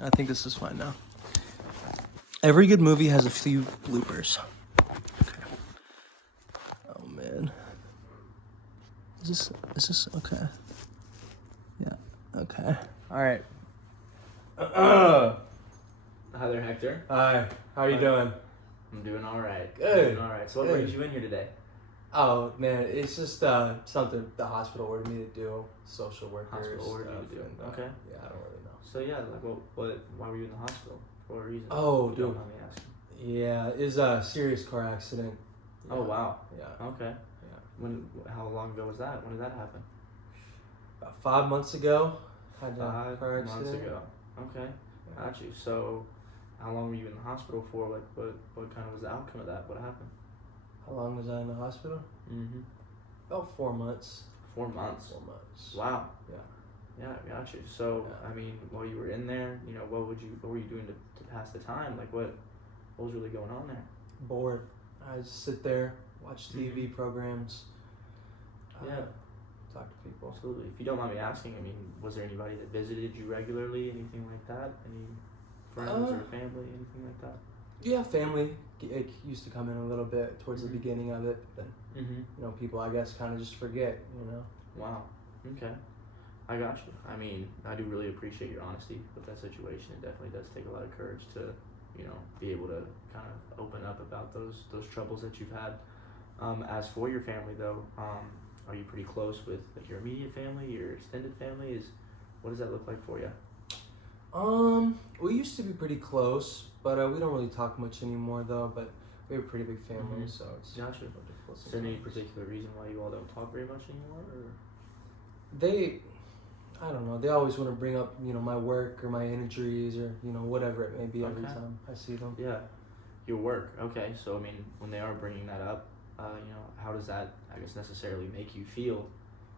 I think this is fine now. Every good movie has a few bloopers. Okay. Oh man. Is this okay? Yeah. Okay. All right. Hi there, Hector. Hi. How are you doing? I'm doing all right. Good. Doing all right. So what Good. brings you in here today? Oh man, it's just something the hospital ordered me to do. Social workers. Hospital ordered you to do. And, Okay. Yeah, I don't really know. So yeah, like why were you in the hospital? For what reason? Oh, If you dude. don't mind me asking. Yeah, it's a serious car accident. Yeah. Oh wow. Yeah. Okay. Yeah. How long ago was that? When did that happen? About 5 months ago, had a 5 car months accident. ago. Okay. Yeah. Got you. So how long were you in the hospital for? Like what kind of was the outcome of that? What happened? How long was I in the hospital? Mm-hmm. About 4 months. 4 months. 4 months. Wow. Yeah. Yeah, got you. So, Yeah. I mean, while you were in there, what were you doing to pass the time? Like, what was really going on there? Bored. I just sit there, watch TV programs. Yeah. Talk to people. Absolutely. If you don't mind me asking, I mean, was there anybody that visited you regularly? Anything like that? Any friends or family? Anything like that? Yeah, family. It used to come in a little bit towards the beginning of it, but then Mm-hmm. people I guess kind of just forget. Wow. Okay. I got you. I mean, I do really appreciate your honesty with that situation. It definitely does take a lot of courage to, be able to kind of open up about those troubles that you've had. As for your family, though, are you pretty close with like your immediate family, your extended family? What does that look like for you? We used to be pretty close, but we don't really talk much anymore though. But we have a pretty big family, so it's Gotcha. difficult. Is there any particular reason why you all don't talk very much anymore? Or? I don't know. They always want to bring up, my work or my injuries or, whatever it may be every Okay. time I see them. Yeah, your work. Okay, so I mean, when they are bringing that up, how does that, I guess, necessarily make you feel,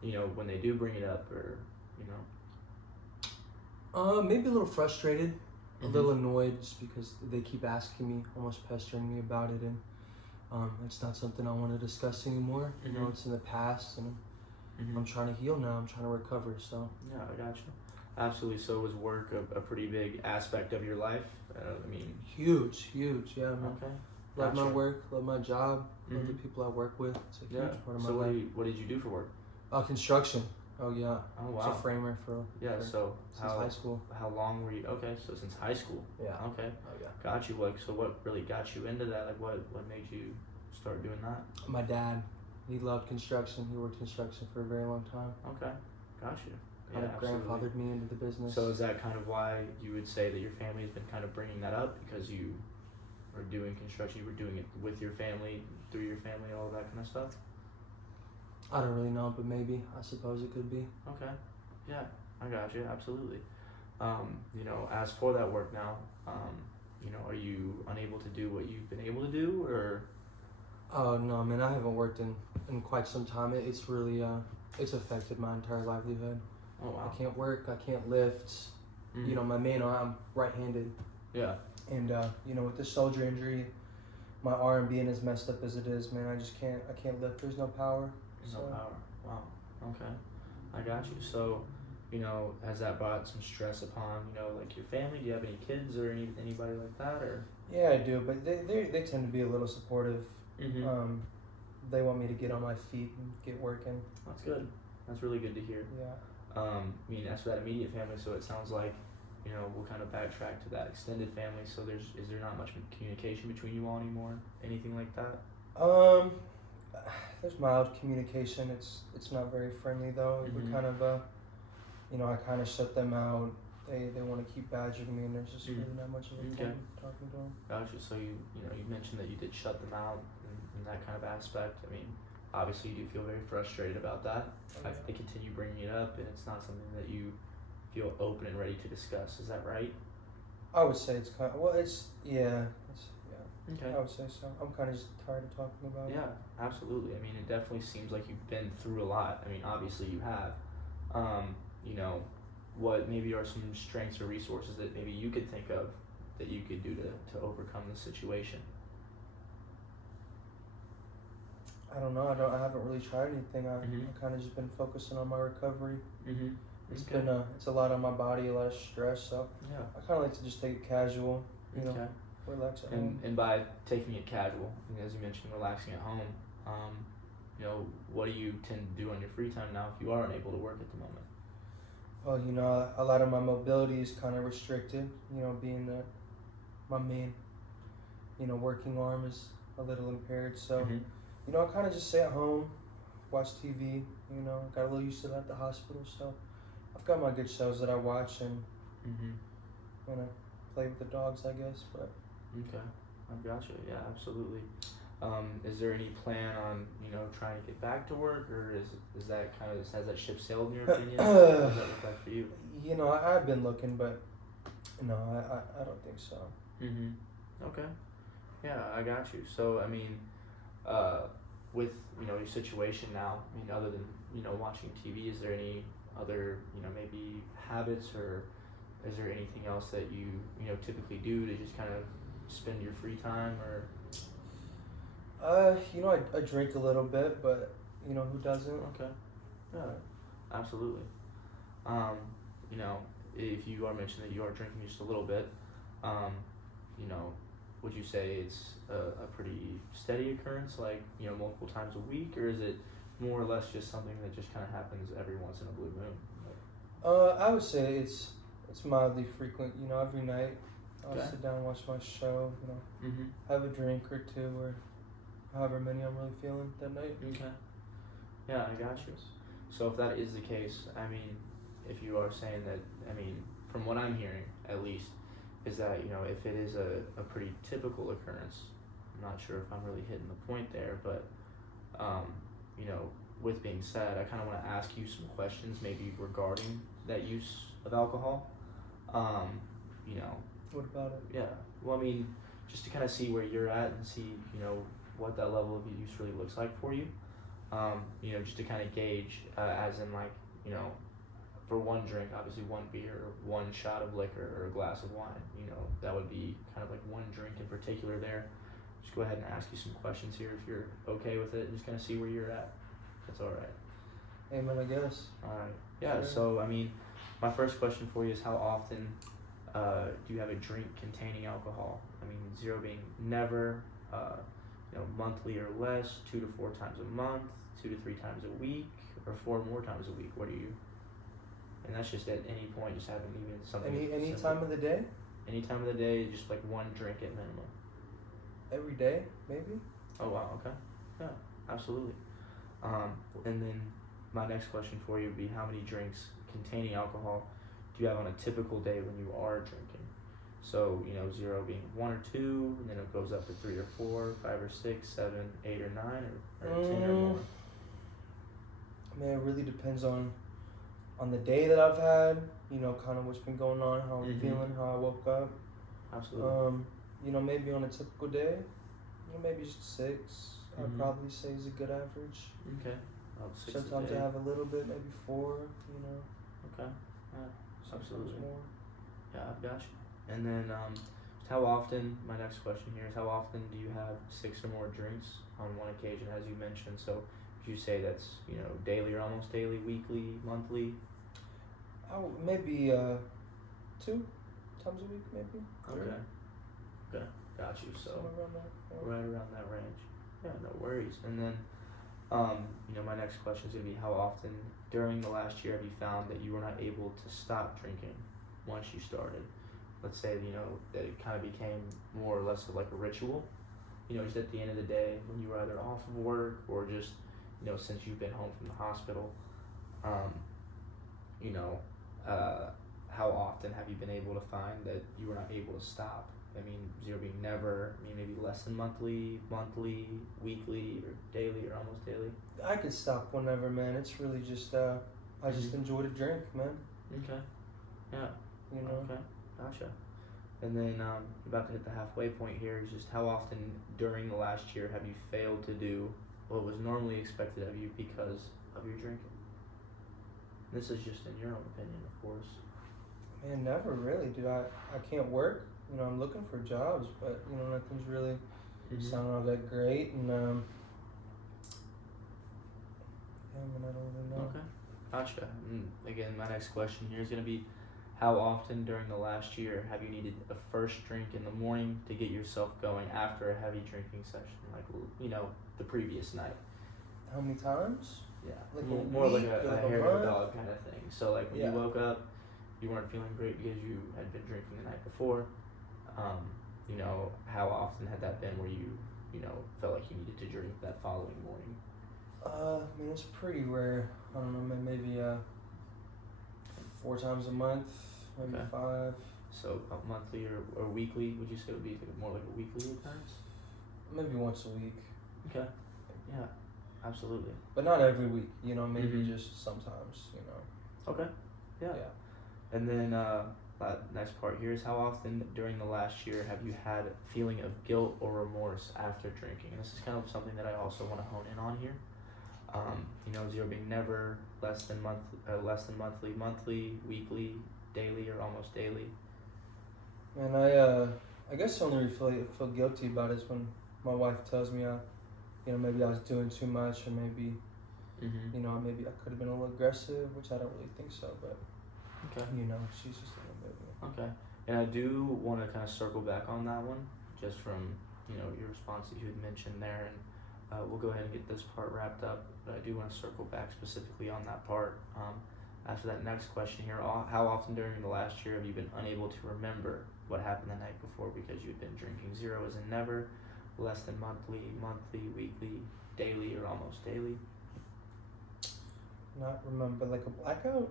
when they do bring it up, or, Maybe a little frustrated, a Mhm. little annoyed just because they keep asking me, almost pestering me about it, and it's not something I want to discuss anymore. Mhm. It's in the past, and Mhm. I'm trying to heal now. I'm trying to recover. So Yeah, I got you. Absolutely. So was work a pretty big aspect of your life? I mean, huge. Yeah, man. okay. Love my Gotcha. work, love my job, love the Mhm. people I work with. It's a huge Yeah. part of my So life. what did you do for work? Construction. Oh yeah. Oh I wow. was a framer Yeah. So since high school. how long were you? Okay. So since high school. Yeah. Okay. Oh yeah. Got you. Like, so what really got you into that? Like, what made you start doing that? My dad, he loved construction. He worked construction for a very long time. Okay. Got you. Kind of absolutely. grandfathered me into the business. So is that kind of why you would say that your family has been kind of bringing that up, because you were doing construction, you were doing it with your family, through your family, all of that kind of stuff? I don't really know, but maybe. I suppose it could be. Okay. Yeah, I got you. Absolutely. As for that work now, are you unable to do what you've been able to do, or? Oh no, man! I haven't worked in quite some time. It's really it's affected my entire livelihood. Oh wow. I can't work. I can't lift. Mhm. My main arm, I'm right-handed, Yeah. and with the shoulder injury, my arm being as messed up as it is, man, I can't lift. There's no power. No So. power. Wow. Okay. I got you. So, has that brought some stress upon, like your family? Do you have any kids or anybody like that, or? Yeah, I do, but they tend to be a little supportive. Mm-hmm. They want me to get on my feet and get working. That's good. That's really good to hear. Yeah. As for that immediate family, so it sounds like, we'll kind of backtrack to that extended family. So is there not much communication between you all anymore? Anything like that? There's mild communication. It's not very friendly though. Mhm. We're kind of I kind of shut them out. They want to keep badgering me, and there's just really not much of a Okay. point in talking to them. Gotcha. So you mentioned that you did shut them out in that kind of aspect. I mean, obviously you do feel very frustrated about that. Yeah. They continue bringing it up, and it's not something that you feel open and ready to discuss. Is that right? I would say it's kind of, well, yeah. Okay. I would say so. I'm kind of just tired of talking about it. Yeah, absolutely. I mean, it definitely seems like you've been through a lot. I mean, obviously you have. What maybe are some strengths or resources that maybe you could think of that you could do to overcome the situation? I don't know. I haven't really tried anything. Mhm. I kind of just been focusing on my recovery. Mm-hmm. It's Okay. been it's a lot on my body, a lot of stress. So Yeah. I kind of like to just take it casual, you know, Okay. relax at home. And by taking it casual, as you mentioned, relaxing at home, you know, what do you tend to do on your free time now if you are unable to work at the moment? Well, you know, a lot of my mobility is kind of restricted. You know, being that my main, you know, working arm is a little impaired. So, Mm-hmm. you know, I kind of just stay at home, watch TV. You know, got a little used to that at the hospital. So, I've got my good shows that I watch and Mm-hmm. you know, play with the dogs, I guess. But Okay, I gotcha. Yeah, absolutely. Is there any plan on trying to get back to work, or is that kind of has that ship sailed in your opinion? What does that look like for you? you know, I've been looking, but no, I don't think so. Mm-hmm. Okay. Yeah, I got you. So I mean, uh, with your situation now, I mean, other than watching TV, is there any other maybe habits, or is there anything else that you typically do to just kind of spend your free time, or You know, I drink a little bit, but you know, who doesn't? okay, yeah, absolutely. Um, if you are mentioning that you are drinking just a little bit, um, you know, would you say it's a pretty steady occurrence, like multiple times a week, or is it more or less just something that just kind of happens every once in a blue moon? I would say it's mildly frequent. You know, every night I'll Okay. sit down and watch my show. You know, Mm-hmm. have a drink or two, or however many I'm really feeling that night. Okay. Yeah, I got you. So if that is the case, I mean, if you are saying that, I mean, from what I'm hearing, at least, is that, if it is a pretty typical occurrence, I'm not sure if I'm really hitting the point there, but, you know, with being said, I kind of want to ask you some questions maybe regarding that use of alcohol. You know, What about it? yeah, well, I mean, just to kind of see where you're at and see, what that level of use really looks like for you. Just to kind of gauge, as in like, for one drink, obviously one beer, or one shot of liquor, or a glass of wine, that would be kind of like one drink in particular there. Just go ahead and ask you some questions here if you're okay with it, and just kind of see where you're at. That's all right. Amen, I guess. All right. Yeah. Sure. So, I mean, my first question for you is how often do you have a drink containing alcohol? I mean, 0 being never, monthly or less, 2 to 4 times a month, 2 to 3 times a week, or 4 more times a week. What do you? And that's just at any point, just having even something. Any simple. time of the day, Any time of the day, just like one drink at minimum. every day, maybe. Oh wow. Okay. Yeah. Absolutely. And then my next question for you would be how many drinks containing alcohol do you have on a typical day when you are drinking? So, 0 being 1 or 2, and then it goes up to 3 or 4, 5 or 6, 7, 8 or 9, or 10 or more. Man, it really depends on the day that I've had. You know, kind of what's been going on, how I'm Mhm. feeling, how I woke up. Absolutely. You know, maybe on a typical day, maybe just 6. I'd Mhm. probably say is a good average. Okay. About 6 a Sometimes I day. have a little bit, maybe 4. You know, Okay. Yeah. sometimes Absolutely. more. Yeah, I've got you. And then, just how often? My next question here is how often do you have 6 or more drinks on one occasion, as you mentioned? So, would you say that's daily or almost daily, weekly, monthly? Maybe 2 times a week, maybe. 3. Okay. Okay. Got you. So Somewhere around that. Yeah. right around that range. Yeah, no worries. And then, my next question is gonna be how often during the last year have you found that you were not able to stop drinking once you started? Let's say that it kind of became more or less of like a ritual. Just at the end of the day when you were either off of work or just since you've been home from the hospital. Um, you know, how often have you been able to find that you were not able to stop? I mean, 0 being never. I mean, maybe less than monthly, weekly, or daily, or almost daily. I could stop whenever, man. It's really just I just Mhm. enjoy to drink, man. Okay. Yeah. You know. Okay. Gotcha. And then about to hit the halfway point here is just how often during the last year have you failed to do what was normally expected of you because of your drinking? This is just in your own opinion, of course. Man, never really, dude. I can't work. You know, I'm looking for jobs, but nothing's really sounding all that great. And yeah, man, I don't really know. Okay. Gotcha. Again, my next question here is going to be, how often during the last year have you needed a first drink in the morning to get yourself going after a heavy drinking session, like, the previous night? How many times? Yeah, Like more like week, a like a hair of a month? dog kind of thing. So like when Yeah. you woke up, you weren't feeling great because you had been drinking the night before. How often had that been where you felt like you needed to drink that following morning? I mean, it's pretty rare. I don't know, maybe 4 times a month, maybe Okay. 5. So monthly or weekly? Would you say it would be more like a weekly occurrence? Maybe once a week. Okay. Yeah, absolutely. But not every week, maybe Mhm. just sometimes, Okay. Yeah. Yeah. And then next part here is, how often during the last year have you had a feeling of guilt or remorse after drinking? And this is kind of something that I also want to hone in on here. 0 being never, less than monthly, weekly, daily, or almost daily. And I guess the only really feel guilty about it is when my wife tells me maybe I was doing too much, or maybe Mm-hmm. maybe I could have been a little aggressive, which I don't really think so, but Okay. she's just a little bit. Okay. And I do want to kind of circle back on that one, just from your response that you had mentioned there, and we'll go ahead and get this part wrapped up. But I do want to circle back specifically on that part. After that next question here, how often during the last year have you been unable to remember what happened the night before because you'd been drinking? 0 as in never, less than monthly, weekly, daily, or almost daily. Not remember, like a blackout.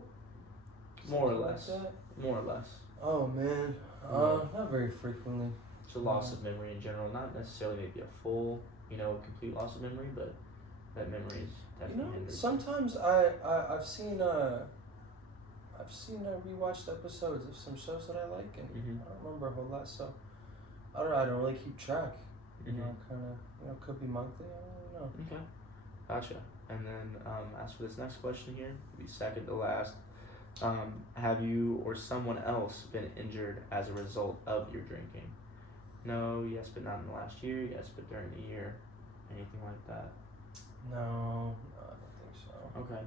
More or Something less. Like that? More or less. Oh man, not very frequently. It's a loss of memory in general, not necessarily maybe a full, complete loss of memory, but that memory is definitely hindered. Sometimes I've seen rewatched episodes of some shows that I like, and Mhm. I don't remember a whole lot, so I don't really keep track. Mhm. Kind of could be monthly. I don't really know. Okay, gotcha. And then as for this next question here, the second to last, have you or someone else been injured as a result of your drinking? No, yes, but not in the last year. Yes, but during the year. Anything like that? No, I don't think so. Okay.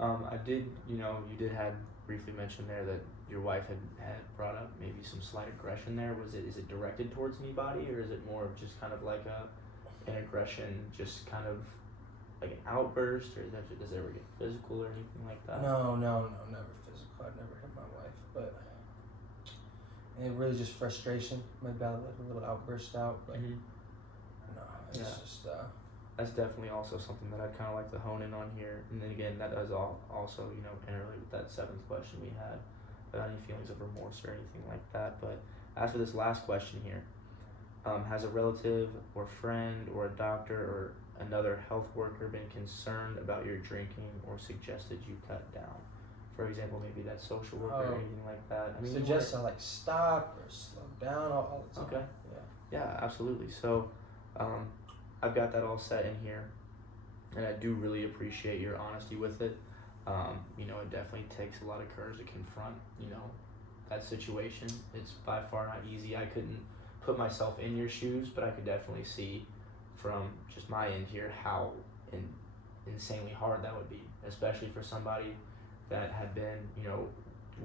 I did, you did had briefly mentioned there that your wife had brought up maybe some slight aggression there. Is it directed towards anybody, or is it more of just kind of like an aggression, just kind of like an outburst, or does it ever get physical or anything like that? No, never physical. I've never hit my wife, but it really just frustration. Maybe I let a little outburst out, but Mhm. no, it's Yeah. just That's definitely also something that I'd kind of like to hone in on here. And then again, that does also, interrelate with that 7th question we had about any feelings of remorse or anything like that. But as for this last question here, has a relative or friend or a doctor or another health worker been concerned about your drinking or suggested you cut down? For example, maybe that social worker or anything like that. I mean, suggest I like stop or slow down all the time. Okay. Yeah, absolutely. So, I've got that all set in here, and I do really appreciate your honesty with it. It definitely takes a lot of courage to confront, that situation. It's by far not easy. I couldn't put myself in your shoes, but I could definitely see from just my end here how insanely hard that would be, especially for somebody that had been,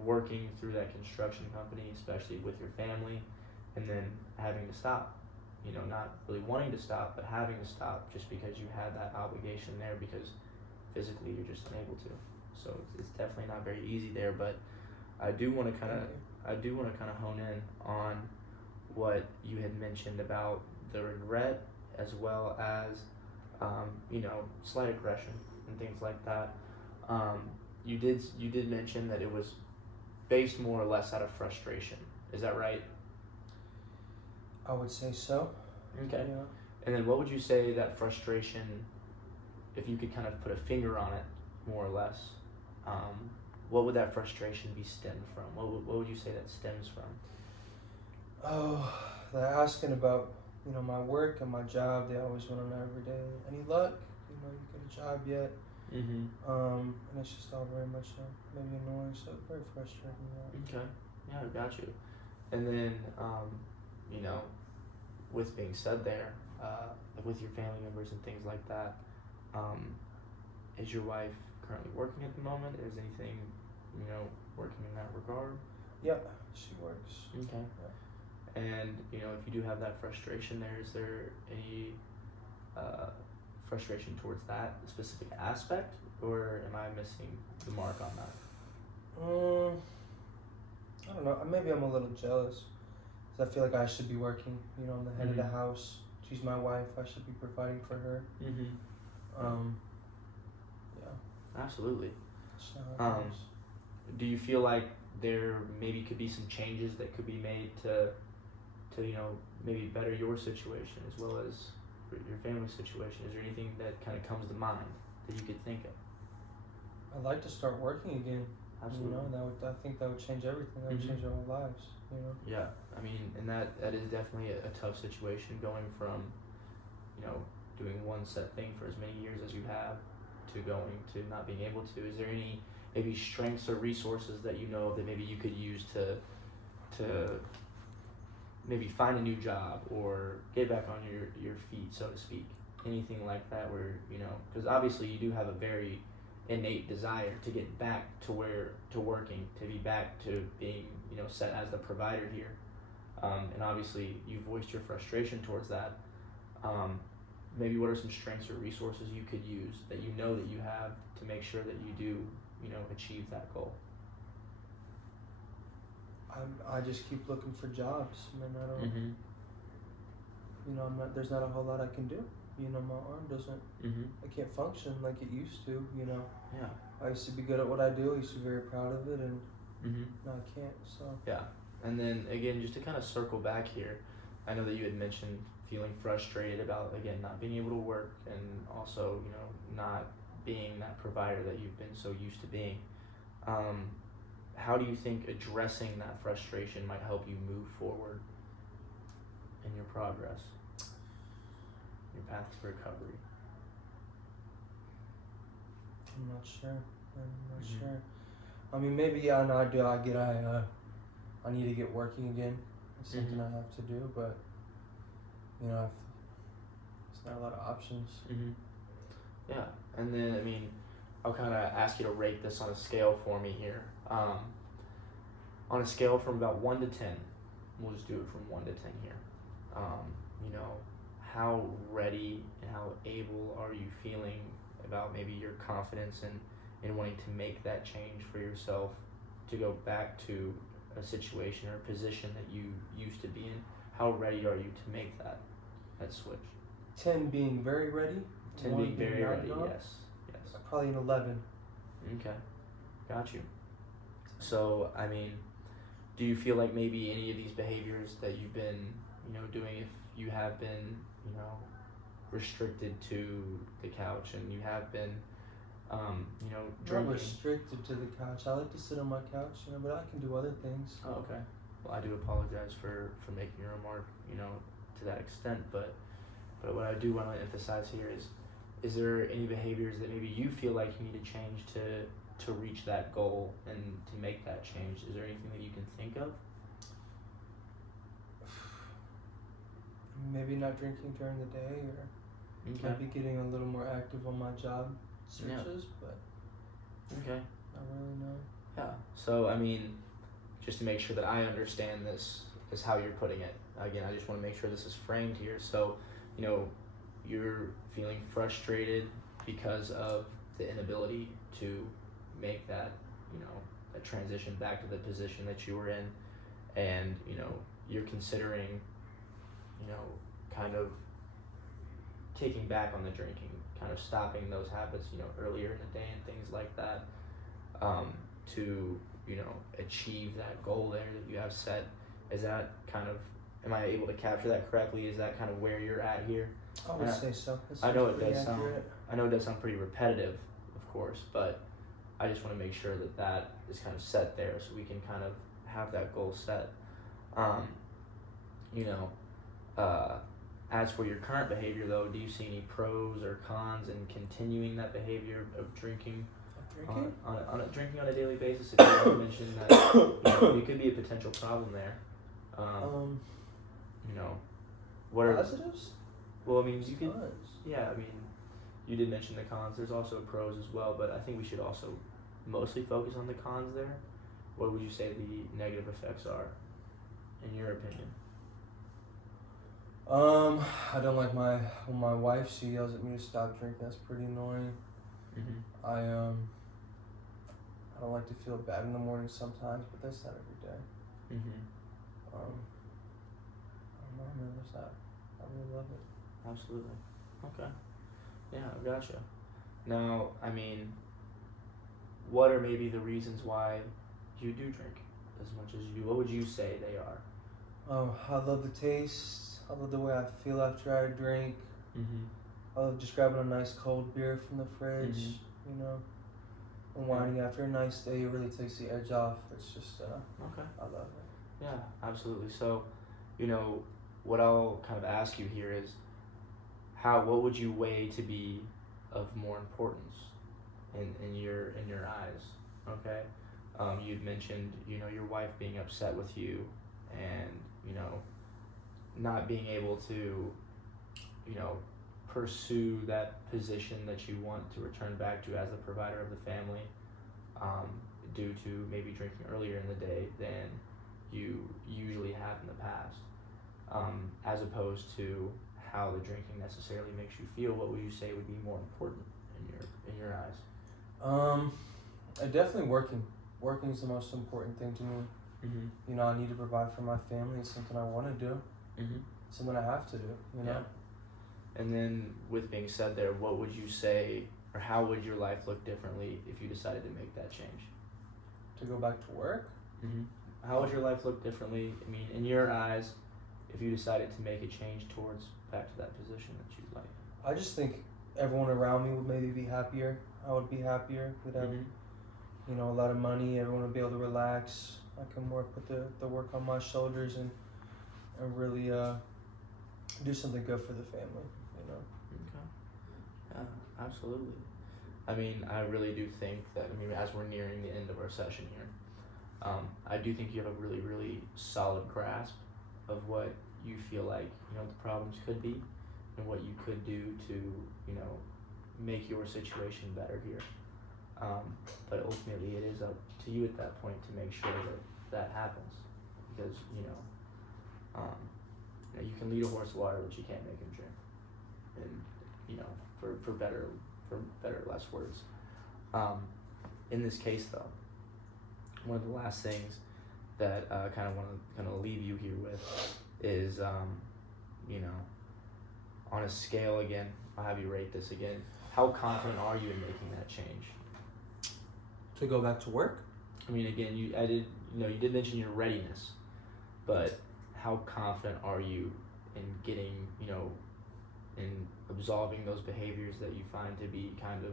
working through that construction company, especially with your family, and then having to stop. Not really wanting to stop, but having to stop just because you had that obligation there, because physically you're just unable to. So it's definitely not very easy there. But I do want to kind of hone in on what you had mentioned about the regret, as well as slight aggression and things like that. You did mention that it was based more or less out of frustration. Is that right? I would say so. Okay. Yeah. And then what would you say that frustration, if you could kind of put a finger on it, more or less, what would that frustration be stemmed from? What would you say that stems from? Oh, they're asking about my work and my job. They always want to know every day. Any luck? You get a job yet? Mm-hmm. And it's just all very much maybe annoying. So very frustrating. Yeah. Okay. Yeah, I got you. And then with being said there, with your family members and things like that, is your wife currently working at the moment? Is anything, working in that regard? Yep, she works. Okay. And if you do have that frustration there, is there any frustration towards that specific aspect, or am I missing the mark on that? I don't know. Maybe I'm a little jealous, 'cause I feel like I should be working. I'm the head of the house. She's my wife. I should be providing for her. Yeah. Absolutely. That's how it goes. Do you feel like there maybe could be some changes that could be made to maybe better your situation as well as your family situation? Is there anything that kind of comes to mind that you could think of? I'd like to start working again. Absolutely. I think that would change everything. That would change our whole lives. Yeah, I mean, and that is definitely a tough situation, going from, doing one set thing for as many years as you have to going to not being able to. Is there any maybe strengths or resources that that maybe you could use to maybe find a new job or get back on your feet, so to speak? Anything like that where, because obviously you do have a very innate desire to get back to working, to be back to being, set as the provider here. And obviously you voiced your frustration towards that. Maybe what are some strengths or resources you could use that that you have to make sure that you do, achieve that goal? I just keep looking for jobs. I don't. Mm-hmm. There's not a whole lot I can do. My arm doesn't. Mm-hmm. I can't function like it used to. Yeah. I used to be good at what I do. I used to be very proud of it, and now I can't. So. Yeah, and then again, just to kind of circle back here, I know that you had mentioned feeling frustrated about, again, not being able to work, and also not being that provider that you've been so used to being. How do you think addressing that frustration might help you move forward in your progress, your path to recovery? I'm not sure. I mean, maybe I need to get working again. It's something I have to do, but there's not a lot of options. Yeah, and then I mean, I'll kind of ask you to rate this on a scale for me here. On a scale from about 1 to 10, we'll just do it from 1 to 10 here. How ready and how able are you feeling about maybe your confidence in wanting to make that change for yourself, to go back to a situation or a position that you used to be in? How ready are you to make that switch? 10 being very ready. 10 being very ready, yes. Probably an 11. Okay, got you. So, I mean, do you feel like maybe any of these behaviors that you've been, doing, if you have been, restricted to the couch and you have been, drinking? I'm not restricted to the couch. I like to sit on my couch, but I can do other things. Oh, okay. Well, I do apologize for making a remark, to that extent, but what I do want to emphasize here is there any behaviors that maybe you feel like you need to change to reach that goal and to make that change? Is there anything that you can think of? Maybe not drinking during the day, or maybe getting a little more active on my job searches, but okay. Not really, no. Yeah. So, I mean, just to make sure that I understand this is how you're putting it. Again, I just want to make sure this is framed here. So, you're feeling frustrated because of the inability to make that, that transition back to the position that you were in, and, you're considering, kind of taking back on the drinking, kind of stopping those habits, earlier in the day and things like that, to, achieve that goal there that you have set. Is that kind of, am I able to capture that correctly? Is that kind of where you're at here? I would say so. I know it does sound pretty repetitive, of course, but I just want to make sure that is kind of set there so we can kind of have that goal set. As for your current behavior, though, do you see any pros or cons in continuing that behavior of drinking? Drinking on a daily basis? If you already mentioned that it could be a potential problem there. What are positives? well, I mean, you can. Tons. Yeah, I mean, you did mention the cons. There's also pros as well, but I think we should also mostly focus on the cons there. What would you say the negative effects are, in your opinion? I don't like when my wife, she yells at me to stop drinking. That's pretty annoying. Mm-hmm. I don't like to feel bad in the morning sometimes, but that's not every day. Mm-hmm. I don't know, man. What's that? I really love it. Absolutely. Okay. Yeah, I gotcha. Now, I mean, what are maybe the reasons why you do drink as much as you do? What would you say they are? I love the taste. I love the way I feel after I drink. Mm-hmm. I love just grabbing a nice cold beer from the fridge, Mm-hmm. you know, unwinding after a nice day. It really takes the edge off. It's just, Okay. I love it. Yeah, absolutely. So, you know, what I'll kind of ask you here is, what would you weigh to be of more importance in your eyes? Okay. You'd mentioned, you know, your wife being upset with you, and, you know, not being able to, you know, pursue that position that you want to return back to as the provider of the family, due to maybe drinking earlier in the day than you usually have in the past, as opposed to how the drinking necessarily makes you feel. What would you say would be more important in your eyes? Definitely working. Working is the most important thing to me. Mm-hmm. You know, I need to provide for my family. It's something I want to do. Mm-hmm. Something I have to do. You know. Yeah. And then, with being said there, what would you say, or how would your life look differently if you decided to make that change? To go back to work. Mm-hmm. How would your life look differently? I mean, in your eyes, if you decided to make a change towards back to that position that you'd like? I just think everyone around me would maybe be happier. I would be happier. We'd have, you know, a lot of money. Everyone would be able to relax. I can more put the work on my shoulders and really do something good for the family. You know. Okay. Yeah, absolutely. I mean, I really do think that, I mean, as we're nearing the end of our session here, I do think you have a really, really solid grasp of what you feel like, you know, the problems could be and what you could do to, you know, make your situation better here. But ultimately it is up to you at that point to make sure that happens, because, you know, you can lead a horse to water, but you can't make him drink. And, you know, for better or less words. In this case, though, one of the last things that I kind of want to leave you here with is, you know, on a scale again, I'll have you rate this again. How confident are you in making that change? To go back to work? I mean, again, you did mention your readiness, but how confident are you in getting, you know, in absolving those behaviors that you find to be kind of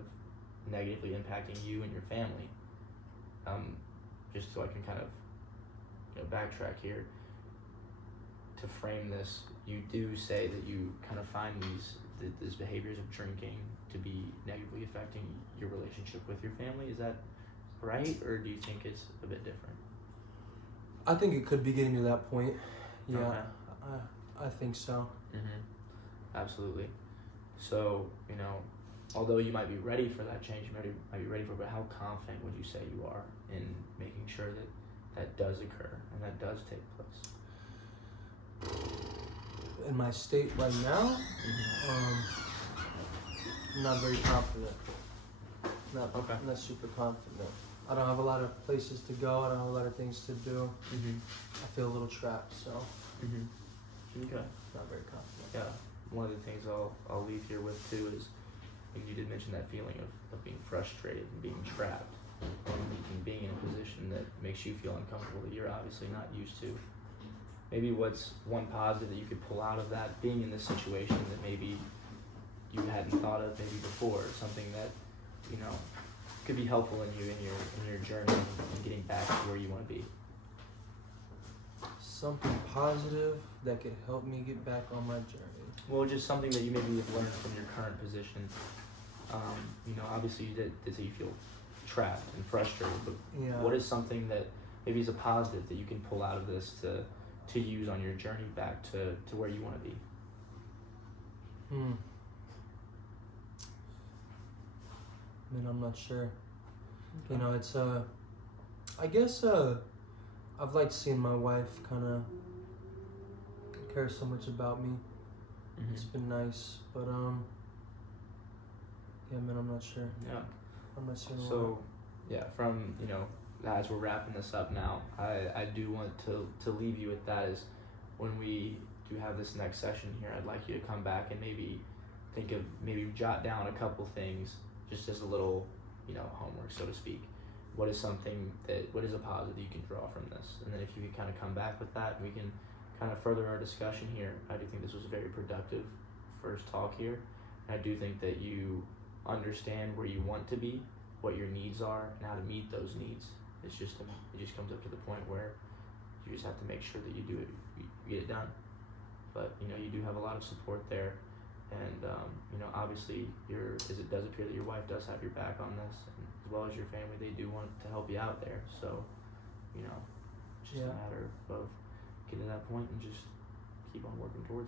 negatively impacting you and your family? Just so I can kind of, you know, backtrack here. To frame this, you do say that you kind of find these behaviors of drinking to be negatively affecting your relationship with your family. Is that right, or do you think it's a bit different? I think it could be getting to that point. Yeah, Okay. I think so. Mm-hmm. Absolutely. So, you know, although you might be ready for that change, you might be ready for it, but how confident would you say you are in making sure that does occur and that does take place? In my state right now, I'm not very confident. I'm not super confident. I don't have a lot of places to go. I don't have a lot of things to do. Mm-hmm. I feel a little trapped, so Okay. not very confident. Yeah. One of the things I'll leave here with too is, and you did mention that feeling of being frustrated and being trapped and being in a position that makes you feel uncomfortable that you're obviously not used to. Maybe what's one positive that you could pull out of that, being in this situation that maybe you hadn't thought of maybe before, something that, you know, could be helpful in your journey and getting back to where you want to be? Something positive that could help me get back on my journey. Well, just something that you maybe have learned from your current position. You know, obviously you did say you feel trapped and frustrated, but what is something that maybe is a positive that you can pull out of this to use on your journey back to where you want to be? I mean, I'm not sure. You know, it's I guess I've liked seeing my wife kind of care so much about me. Mhm. It's been nice, but yeah, man, I'm not sure. Yeah. I'm not sure. So, yeah, from, you know, as we're wrapping this up now, I do want to leave you with that is when we do have this next session here, I'd like you to come back and maybe maybe jot down a couple things just as a little, you know, homework, so to speak. What is a positive you can draw from this? And then if you can kind of come back with that, we can kind of further our discussion here. I do think this was a very productive first talk here. I do think that you understand where you want to be, what your needs are, and how to meet those needs. It just comes up to the point where you just have to make sure that you do it, you get it done. But you know, you do have a lot of support there, and you know, obviously, it does appear that your wife does have your back on this, and as well as your family, they do want to help you out there. So, you know, it's just a matter of getting to that point and just keep on working towards it.